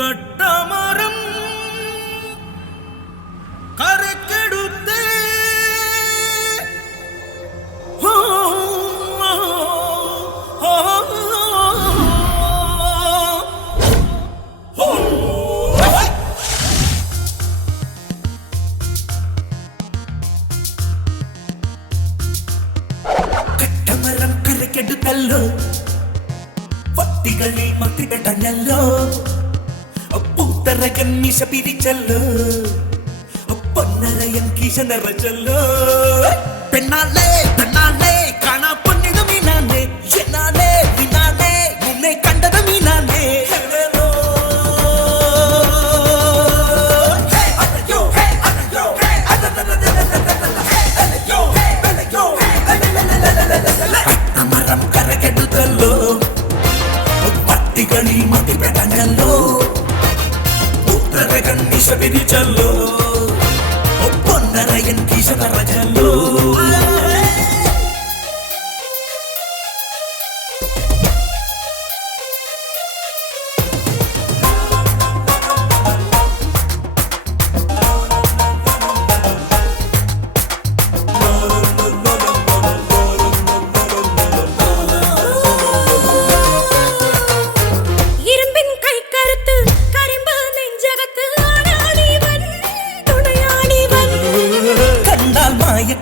കട്ടമരം കരക്കെടുത്തേ കട്ടമരം കരക്കെടുത്തല്ലോ വട്ടികളിൽ മത്തിപ്പെട്ടല്ലോ പൂത്തറകൻ മീശ പിരിച്ചല്ലോ പൊന്നരയൻ കീശ നിറച്ചല്ലോ പെണ്ണാളെ പെണ്ണാളെ കാണാ പൊന്നിട മീനാണേ എന്നാലേ മീനാണേ മുന്നേ കണ്ടത് മീനാണേ കട്ടമരം കരക്കെടുത്തല്ലോ വട്ടികളിൽ മത്തിപ്പെട്ടല്ലോ പൂത്തറകൻ മീശ പിരിച്ചല്ലോ പൊന്നരയൻ കീശ നിറച്ചല്ലോ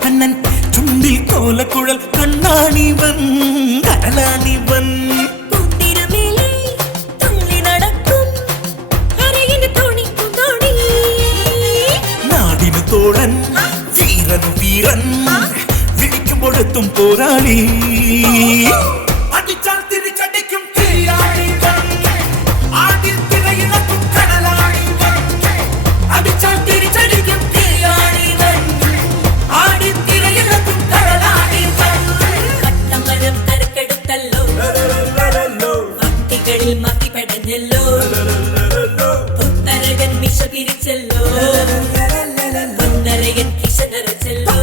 കണ്ണൻ ചുണ്ടിൽ കോലക്കുഴൽ കണ്ണാണിവൻ കടലാണിവൻ നാടിന് തോഴൻ വീരനു വീരൻ വിളിക്കുമ്പോഴെത്തും പോരാളി അടിച്ചാൽ തിരിച്ചടിക്കും ആടിൽ തിരയിളക്കും കടലാണി അടിച്ചാൽ തിരിച്ചടിക്കും മത്തിപ്പെടഞ്ഞല്ലോ പൊന്നരകൻ മിശ പിരിച്ചല്ലോ പൊന്നരകൻ കിശ നിറച്ചല്ലോ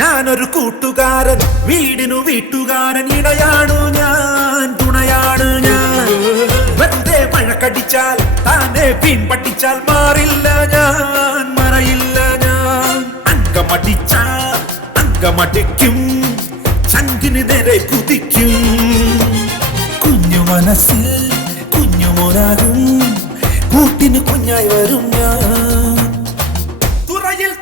ഞാനൊരു കൂട്ടുകാരൻ വീടിനു വീട്ടുകാരൻ ഇടയാണു ഞാൻ തുണയാണ് ഞാൻ വെറുതെ മഴക്കടിച്ചാൽ താനെ പിൻ പട്ടിച്ചാൽ മാറില്ല ഞാൻ മറയില്ല ഞാൻ അങ്കമടിക്കും ചങ്കിന് നേരെ കുതിക്കും കുഞ്ഞു മനസ്സിൽ കുഞ്ഞുമോനാകും കൂട്ടിന് കുഞ്ഞായി വരും ഞാൻ തുറയിൽ